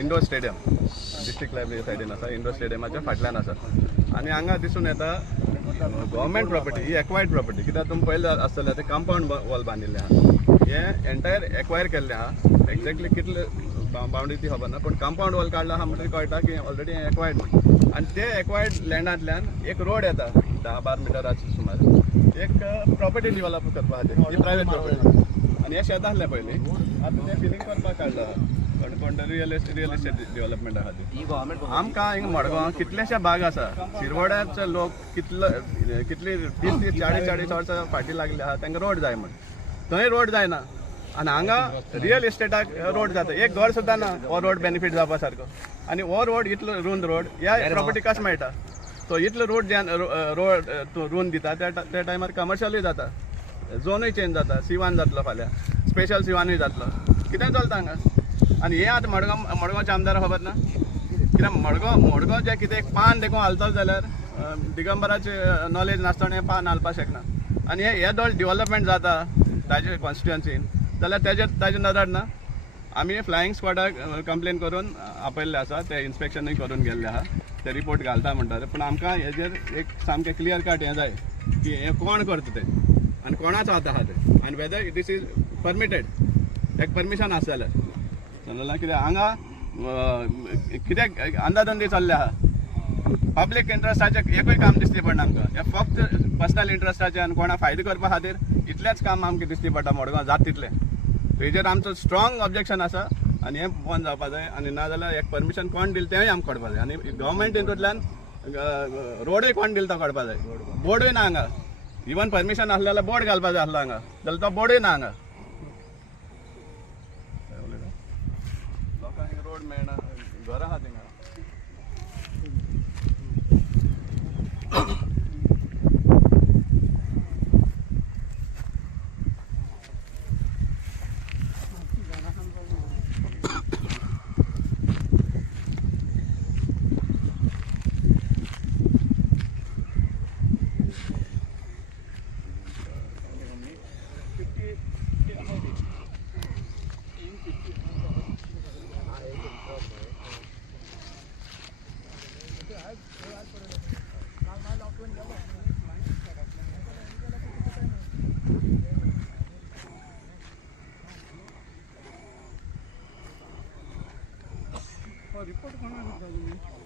Indoor stadium district library सायडीन आसा, indoor स्टेडियमाच्या फाटल्यान आसा. आनी हांगा दिसून येता गव्हर्मेंट प्रॉपर्टी ही एक्वायर्ड प्रॉपर्टी, कित्याक तुमी पयलें आसतलें ते कंपाऊंड वॉल बांदिल्लें आहा. हे एंटायर एक्वायर केल्लें आहा. एक्झॅक्टली कितले बाउंड्री ती खबर ना, पण कंपाऊंड वॉल काडला आहा म्हणटकीर कळटा की ऑलरेडी एक्वायर्ड म्हणून. आनी ते एक्वायर्ड लँडांतल्यान एक रोड येता 10-12 मिटराचो सुमार, एक प्रॉपर्टी डिवेलप करपा खातीर, ही प्रायवेट प्रॉपर्टी. आनी हे शेत आसलें पयलीं, आतां तें फिलिंग करपाक काडला कोण रियल एस्टेट डेव्हलपमेंटा खातीर. आमकां हिंगा मडगांव कितलेशे भाग आसा, शिरवड्याचे लोक कितली 30-40 वर्सां फाटीं लागले आहा, तांकां रोड जाय म्हण. थंय रोड जायना आनी हांगा रियल एस्टेटाक रोड जाता. एक घर सुद्दां ना हो रोड बेनिफीट जावपा सारको. आनी हो रोड इतलो रूंद रोड ह्या प्रॉपर्टी कशें मेळटा. तो इतलो रोड रूंद दिता त्या टायमार कमर्शियलूय जाता, झोनूय चेंज जाता. C1 जातलो फाल्यां, स्पेशल C1य जातलो, कितें चलता हांगा. आनी हे आतां मडगांवचे आमदार खबर ना, कित्याक मडगांव जें कितें एक पान देखून हालतलो जाल्यार दिगंबराचे नॉलेज नासतना हें पान हालपाक शकना. आनी हे दोळ डेव्हलपमेंट जाता ताजे कॉन्स्टिट्युएन्सीन जाल्यार ताजे नदर ना. आमी फ्लायींग स्क्वॉडाक कंप्लेन करून आपयल्ले आसा, ते इन्स्पेक्शनूय करून गेल्ले आहा, ते रिपोर्ट घालता म्हणटात. पूण आमकां हेजेर एक सामकें क्लियर कट हें जाय की हें कोण करता तें आनी कोणाचो हात आहा तें, आनी वेदर दीस इज परमिटेड, ताका परमिशन आसा जाल्यार. समजलां. कित्याक हांगा कित्याक अंदाधंदी चल्ले आहा. पब्लीक इंट्रस्टाचें एकूय काम दिसली पडना आमकां. हें फक्त पर्सनल इंट्रस्टाचें आनी कोणा फायदो करपा खातीर इतलेंच काम आमकां दिसली पडटा मडगांव जाता तितलें. हेजेर आमचो स्ट्रॉंग ऑब्जेक्शन आसा आनी हें बंद जावपा जाय. आनी नाजाल्यार एक परमिशन कोण दिलें तेंय आमकां कळपा जाय. आनी गव्हर्मेंट हितूंतल्यान रोडूय कोण दिलो तो कळपा जाय. बोर्डूय ना हांगा. इवन परमिशन आसलें जाल्यार बोर्ड घालपा जाय आसलो हांगा, जाल्यार तो बोर्डूय ना हांगा. लोकांक रोड मेळना, घरां आहा थिंगा. रिपोर्ट कोणाक करता तुम्ही?